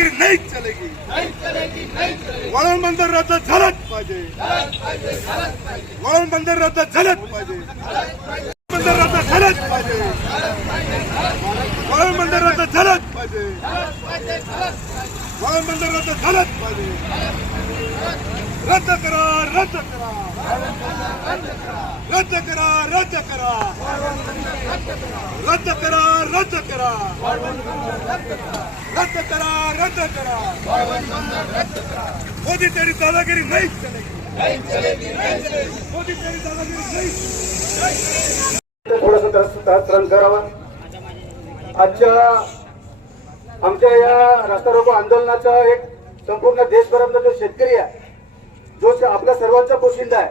दादागिरी नाही चलेगी। वळण बंदर रद्द झालंच पाहिजे। वळण बंदर रद्द झालंच पाहिजे। बंदर रद्द झालंच पाहिजे। वळण बंदर रद्द झालंच पाहिजे। वळण बंदर रद्द झालंच पाहिजे। रद्द करा रद्द करा। रद्द करा रद्द करा। रद्द करा रद्द करा। रद्द करा रद्द करा. मोदी तेरी दादागिरी नाही मोदी तेरी दादागिरी नाही थोडस त्रास करावा. आजच्या आमच्या या रास्ता रोको आंदोलनाचा एक संपूर्ण देशभरातला जो शेतकरी आहे जो आपला सर्वांचा पोशिंदा आहे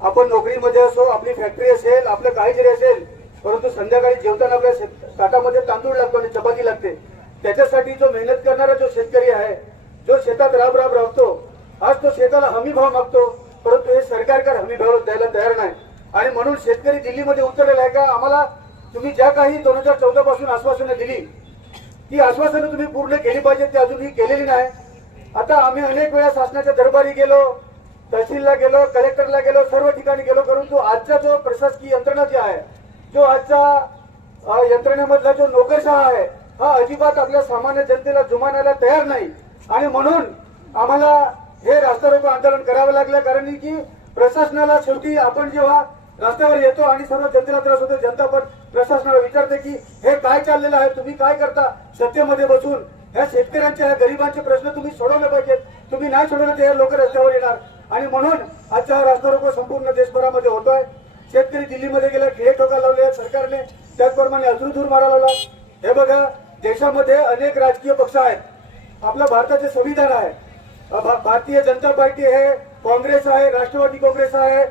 आपण नोकरीमध्ये असो आपली फॅक्टरी असेल आपलं काही जरी असेल परंतु संध्याकाळी जेवताना आपल्या शेत- ताटामध्ये तांदूळ लागतो आणि चपाती लागते. त्याच्यासाठी जो मेहनत करणारा जो शेतकरी आहे जो शेतात राब राब राबतो आज तो शेताला हमी भाव मागतो परंतु हे सरकारकडे हमी भाव द्यायला तयार नाही. आणि म्हणून शेतकरी दिल्लीमध्ये उतरलेला आहे का आम्हाला तुम्ही ज्या काही दोन हजार चौदा पासून आश्वासनं दिली ती आश्वासनं तुम्ही पूर्ण केली पाहिजे ती अजूनही केलेली नाही. आता आम्ही अनेक वेळा शासनाच्या दरबारी गेलो तहसीलला गेलो कलेक्टरला गेलो सर्व ठिकाणी गेलो परंतु आजचा जो प्रशासकीय यंत्रणा जी आहे जो आजचा यंत्रणेमधला जो नोकरशाह आहे हा अजिबात आपल्या सामान्य जनतेला जुमानायला तयार नाही. आणि म्हणून आम्हाला हे रास्ता रोको आंदोलन करावं लागलं कारण की प्रशासनाला शेवटी आपण जेव्हा रस्त्यावर येतो आणि सर्व जनतेला त्रास होतो जनता पण प्रशासनाला विचारते की हे काय चाललेलं आहे तुम्ही काय करता सत्तेमध्ये बसून? ह्या शेतकऱ्यांचे ह्या गरिबांचे प्रश्न तुम्ही सोडवले पाहिजेत. तुम्ही नाही सोडवले तर हे लोक रस्त्यावर येणार. आणि म्हणून आजचा हा रास्ता रोको संपूर्ण देशभरामध्ये होतोय. शेतकरी दिल्लीमध्ये गेला खेळ ठोका लावले सरकारने. त्याचप्रमाणे अजून धूर मारा लावला. हे बघा देशामध्ये अनेक राजकीय पक्ष आहेत. आपलं भारताचे संविधान आहे. भारतीय जनता पार्टी आहे काँग्रेस आहे राष्ट्रवादी काँग्रेस आहे.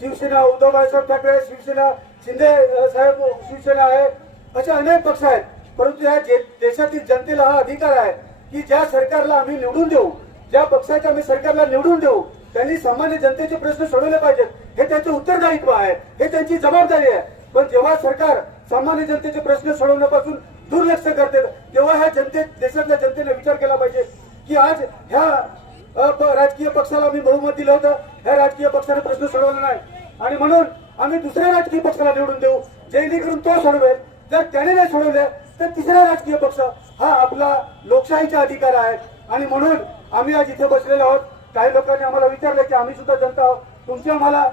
शिवसेना उद्धव बाळासाहेब ठाकरे शिवसेना शिंदे साहेब शिवसेना आहे. असे अनेक पक्ष आहेत. परंतु या देशातील जनतेला हा अधिकार आहे की ज्या सरकारला आम्ही निवडून देऊ ज्या पक्षाच्या आम्ही सरकारला निवडून देऊ त्यांनी सामान्य जनतेचे प्रश्न सोडवले पाहिजेत. हे त्यांचे उत्तरदायित्व आहे. हे त्यांची जबाबदारी आहे. पण जेव्हा सरकार सामान्य जनतेचे प्रश्न सोडवण्यापासून दुर्लक्ष करते. तेव्हा ह्या जनते देशातल्या जनतेने विचार केला पाहिजे की आज ह्या प- राजकीय पक्षाला आम्ही बहुमत दिलं होतं. ह्या राजकीय पक्षाने प्रश्न सोडवला नाही. आणि म्हणून आम्ही दुसऱ्या राजकीय पक्षाला निवडून देऊ. जेणेकरून तो सोडवेल. जर त्याने नाही सोडवले तर तिसरा राजकीय पक्ष हा आपला लोकशाहीचा अधिकार आहे. आणि म्हणून आम्ही आज इथे बसलेलो आहोत. काही लोकांनी आम्हाला विचारलं की आम्ही सुद्धा जनता आहोत. तुमची आम्हाला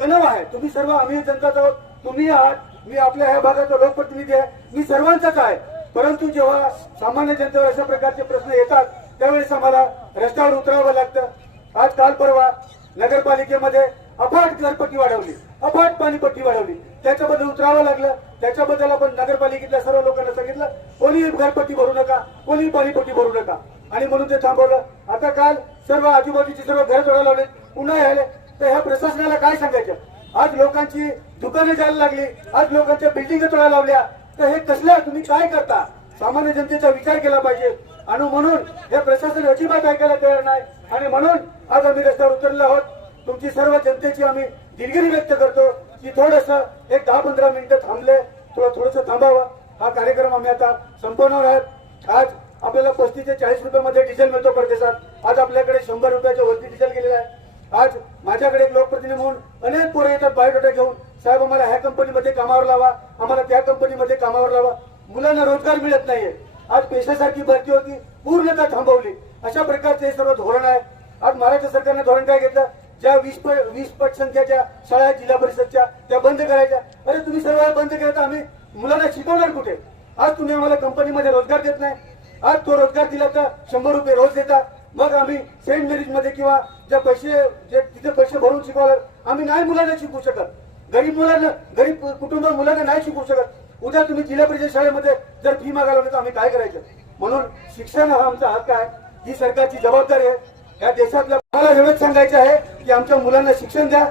कनव आहे. तुम्ही सर्व आम्ही जनताच आहोत. तुम्ही आहात. मी आपल्या ह्या भागाचा लोकप्रतिनिधी आहे. मी सर्वांचाच आहे. परंतु जेव्हा सामान्य जनतेवर अशा प्रकारचे प्रश्न येतात त्यावेळेस आम्हाला रस्त्यावर उतरावं लागतं. आज काल परवा नगरपालिकेमध्ये अफाट घरपट्टी वाढवली. अफाट पाणीपट्टी वाढवली. त्याच्याबद्दल उतरावं लागलं. त्याच्याबद्दल आपण नगरपालिकेतल्या सर्व लोकांना सांगितलं कोणी घरपट्टी भरू नका कोणी पाणीपट्टी भरू नका. आणि म्हणून ते थांबवलं. आता काल सर्व आजूबाजूची सर्व घर जोडायला लावले पुन्हा यायला. तर ह्या प्रशासनाला काय सांगायचं? आज लोकांची दुकाने जायला लागली. आज लोकांच्या बिल्डिंग तोडायला लावल्या तर हे कसल्या तुम्ही काय करता? सामान्य जनतेचा विचार केला पाहिजे. आणि म्हणून हे प्रशासन अजिबात ऐकायला तयार नाही. आणि म्हणून आज आम्ही रस्त्यावर उतरलो आहोत. तुमची सर्व जनतेची आम्ही दिलगिरी व्यक्त करतो की थोडस एक दहा पंधरा मिनिटं थांबले. थोडं थोडस थांबावं. हा कार्यक्रम आम्ही आता संपवणार आहोत. आज आपल्याला पस्तीस ते चाळीस रुपयामध्ये डिझेल मिळतो परदेशात. आज आपल्याकडे शंभर रुपयाच्या वरती डिझेल गेलेलं आहे. आज माझ्याकडे एक लोकप्रतिनिधी म्हणून अनेक पोरं येतात बायोडाटा घेऊन. साहेब आम्हाला ह्या कंपनीमध्ये कामावर लावा. आम्हाला त्या कंपनीमध्ये कामावर लावा. मुलांना रोजगार मिळत नाहीये. आज पेशासारखी भरती होती. पूर्णतः थांबवली. अशा प्रकारचे हे सर्व धोरण आहे. आज महाराष्ट्र सरकारने धोरण काय घेतलं? ज्या वीस प- वीस पट संख्याच्या शाळा जिल्हा परिषदच्या त्या बंद करायच्या. अरे तुम्ही सर्व बंद केलं तर आम्ही मुलांना शिकवणार कुठे? आज तुम्ही आम्हाला कंपनीमध्ये रोजगार देत नाही. आज तो रोजगार दिला तर शंभर रुपये रोज देता. मग आम्ही सेंट मेरीजमध्ये किंवा ज्या पैसे जे तिथे पैसे भरून शिकवायला आम्ही नाही मुलांना शिकवू शकत. गरीब मुलांना गरीब कुटुंब मुलांना नाही शिकवू शकत. उद्या तुम्ही जिल्हा परिषद शाळेमध्ये जर फी मागायला तर आम्ही काय करायचं? म्हणून शिक्षण हा आमचा हक्क आहे. ही सरकारची जबाबदारी आहे. या देशातल्या मला एवढंच सांगायचं आहे की आमच्या मुलांना शिक्षण द्या.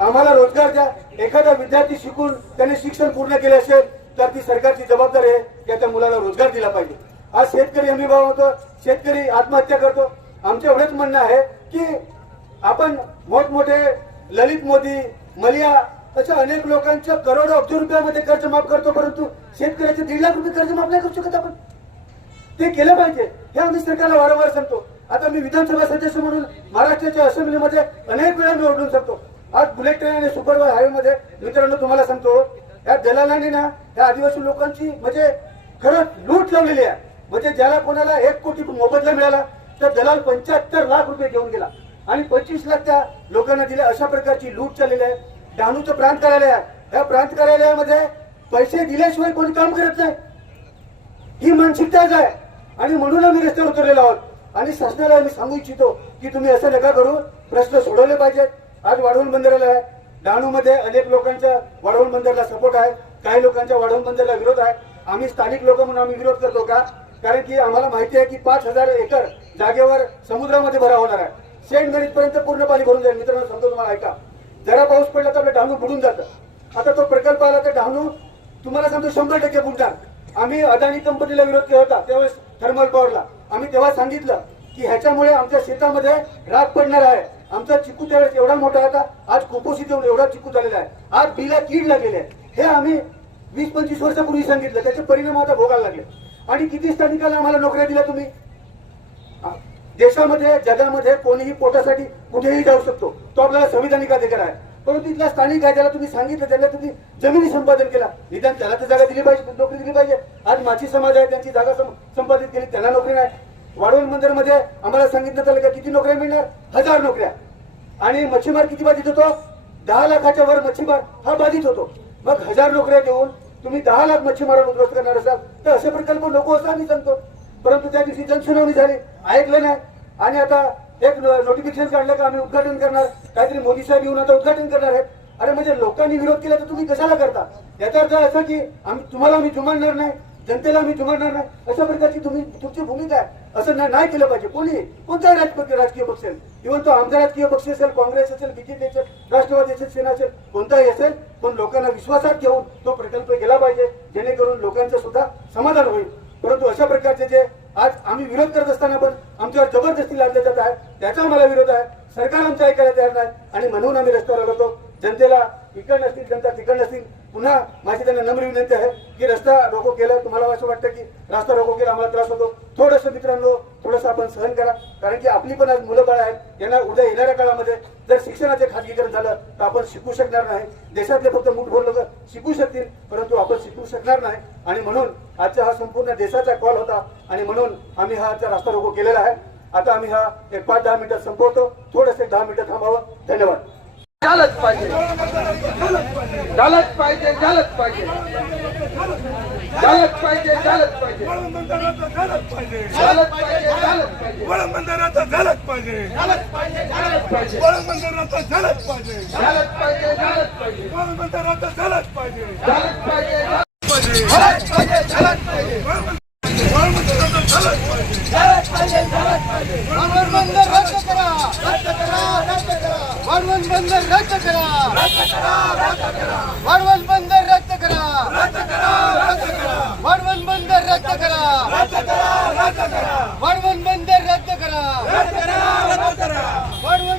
आम्हाला रोजगार द्या. एखादा विद्यार्थी शिकून त्याने शिक्षण पूर्ण केले असेल तर ती सरकारची जबाबदारी आहे की त्या मुलाला रोजगार दिला पाहिजे. आज शेतकरी हमी भाव होतो. शेतकरी आत्महत्या करतो. आमचं एवढंच म्हणणं आहे की आपण मोठमोठे ललित मोदी मलिया अशा अनेक लोकांच्या करोडो अब्ज रुपयामध्ये कर्ज माफ करतो परंतु शेतकऱ्याचे दीड लाख रुपये कर्ज माफ नाही करू शकत आपण. ते केलं पाहिजे हे आम्ही सरकारला वारंवार सांगतो. आता मी विधानसभा सदस्य म्हणून महाराष्ट्राच्या असेंब्लीमध्ये अनेक वेळा निवडून सांगतो. आज बुलेट ट्रेन आणि सुपर हायवेमध्ये मित्रांनो तुम्हाला सांगतो या दलालांनी ना या आदिवासी लोकांची म्हणजे खरंच लूट लावलेली आहे. म्हणजे ज्याला कोणाला एक कोटी मोबदला मिळाला तर दलाल पंच्याहत्तर लाख रुपये घेऊन गेला. आणि पंचवीस लाख त्या लोकांना दिले. अशा प्रकारची लूट चाललेली आहे. डहाणूचं प्रांत कार्यालय आहे. या प्रांत कार्यालयामध्ये पैसे दिल्याशिवाय कोणी काम करत नाही. ही मानसिकताच आहे. आणि म्हणून आम्ही रस्त्यावर उतरलेलो आहोत. आणि शासनाला आम्ही सांगू इच्छितो की तुम्ही असं नका करू. प्रश्न सोडवले पाहिजेत. आज वाढवण बंदराला आहे. डहाणूमध्ये अनेक लोकांच्या वाढवण बंदरला सपोर्ट आहे. काही लोकांच्या वाढवण बंदरला विरोध आहे. आम्ही स्थानिक लोक म्हणून आम्ही विरोध करतो का? कारण की आम्हाला माहिती आहे की पाच हजार एकर जागेवर समुद्रामध्ये भरा होणार आहे. सेंट मेरीज पर्यंत पूर्ण पाणी भरून जाईल. मित्रांनो समजा तुम्हाला ऐका. जरा पाऊस पडला तर आपलं डहाणू बुडून जातं. आता तो प्रकल्प आला तर डहाणू तुम्हाला सांगतो शंभर टक्के बुडणार. आम्ही अदानी कंपनीला विरोध केला होता त्यावेळेस थर्मल पॉवरला. आम्ही तेव्हा सांगितलं की ह्याच्यामुळे आमच्या शेतामध्ये राग पडणार आहे. आमचा चिकू त्यावेळेस एवढा मोठा होता आज कुपोषित येऊन एवढा चिकू झालेला आहे. आज बिला कीड लागलेले आहे. हे आम्ही वीस पंचवीस वर्षापूर्वी सांगितलं. त्याचे परिणाम आता भोगायला लागले. आणि किती स्थानिकाला आम्हाला नोकऱ्या दिल्या तुम्ही? देशामध्ये जगामध्ये कोणीही पोटासाठी कुठेही जाऊ शकतो. तो आपल्याला संविधानिक अधिकार आहे. परंतु इथल्या स्थानिक आहे ज्याला तुम्ही सांगितलं त्याला तुम्ही जमिनी संपादन केला. निदान त्याला तर जागा दिली पाहिजे नोकरी दिली पाहिजे. आज माझी समाज आहे त्यांची जागा सं- संपादित केली त्यांना नोकरी नाही. वाढवण मंदिरमध्ये आम्हाला सांगितलं झालं का किती नोकऱ्या मिळणार? हजार नोकऱ्या. आणि मच्छीमार किती बाधित होतो? दहा लाखाच्या वर मच्छीमार हा बाधित होतो. मग हजार नोकऱ्या देऊन तुम्ही दहा लाख मच्छीमारांना उद्ध्वस्त करणार असाल तर असे प्रकल्प नको असं आम्ही सांगतो. परंतु त्या दिवशी जनसुनावणी झाली. ऐकलं नाही. आणि आता एक नोटिफिकेशन काढलं का आम्ही उद्घाटन करणार. काहीतरी मोदी साहेब येऊन आता उद्घाटन करणार आहेत. अरे म्हणजे लोकांनी विरोध केला तर तुम्ही कशाला करता? याचा अर्थ असा की आम्ही तुम्हाला आम्ही जुमानणार नाही. जनतेला मी जुमानणार नाही. अशा प्रकारची तुम्ही तुमची भूमिका आहे. असं नाही नाही केलं पाहिजे. कोणी कोणताही राजकीय राजकीय पक्ष असेल. इव्हन तो आमचा राजकीय पक्ष असेल काँग्रेस असेल बीजेपी असेल राष्ट्रवादी असेल सेना असेल कोणताही असेल पण लोकांना विश्वासात घेऊन तो प्रकल्प गेला पाहिजे. जेणेकरून लोकांचं सुद्धा समाधान होईल. परंतु अशा प्रकारचे जे आज आम्ही विरोध करत असताना पण आमच्यावर जबरदस्ती लादले जात आहे त्याचा आम्हाला विरोध आहे. सरकार आमचं ऐकायला तयार नाही. आणि म्हणून आम्ही रस्त्यावर आलो जनतेला इकडं नसतील जनता तिकड नसतील पुन्हा माझी त्यांना नम्र विनंती आहे की रस्ता रोको केला. तुम्हाला असं वाटतं की रस्ता रोको केला आम्हाला त्रास होतो. थोडंसं मित्रांनो थोडंसं आपण सहन करा. कारण की आपली पण आज मुलं बाळ आहेत. यांना उद्या येणाऱ्या काळामध्ये जर शिक्षणाचे खाजगीकरण झालं तर आपण शिकू शकणार नाही. देशातले फक्त मुठभर लोक शिकू शकतील परंतु आपण शिकू शकणार नाही. आणि म्हणून आजचा हा संपूर्ण देशाचा कॉल होता. आणि म्हणून आम्ही हा आजचा रस्ता रोको केलेला आहे. आता आम्ही हा एक पाच दहा मिनिटात संपवतो. थोडंसं दहा मिनिटं थांबावं. धन्यवाद झालंच पाहिजे झालंच पाहिजे झालंच पाहिजे. झालंच पाहिजे झालंच पाहिजे. झालंच पाहिजे झालंच पाहिजे. झालंच पाहिजे वळण झालंच पाहिजे. झालंच पाहिजे झालंच पाहिजे. झालंच पाहिजे झालंच पाहिजे. झालंच पाहिजे झालंच पाहिजे. झालंच पाहिजे झालंच पाहिजे. झालंच पाहिजे झालंच पाहिजे झालंच पाहिजे झालंच पाहिजे रद्द करा रद्द करा रद्द करा. बंदर रद्द करा रद्द करा रद्द करा. वाढवण रद्द करा. रद्द करा रद्द करा. वडवण बंदर रद्द करा. रद्द करा रद्द करा. वडवण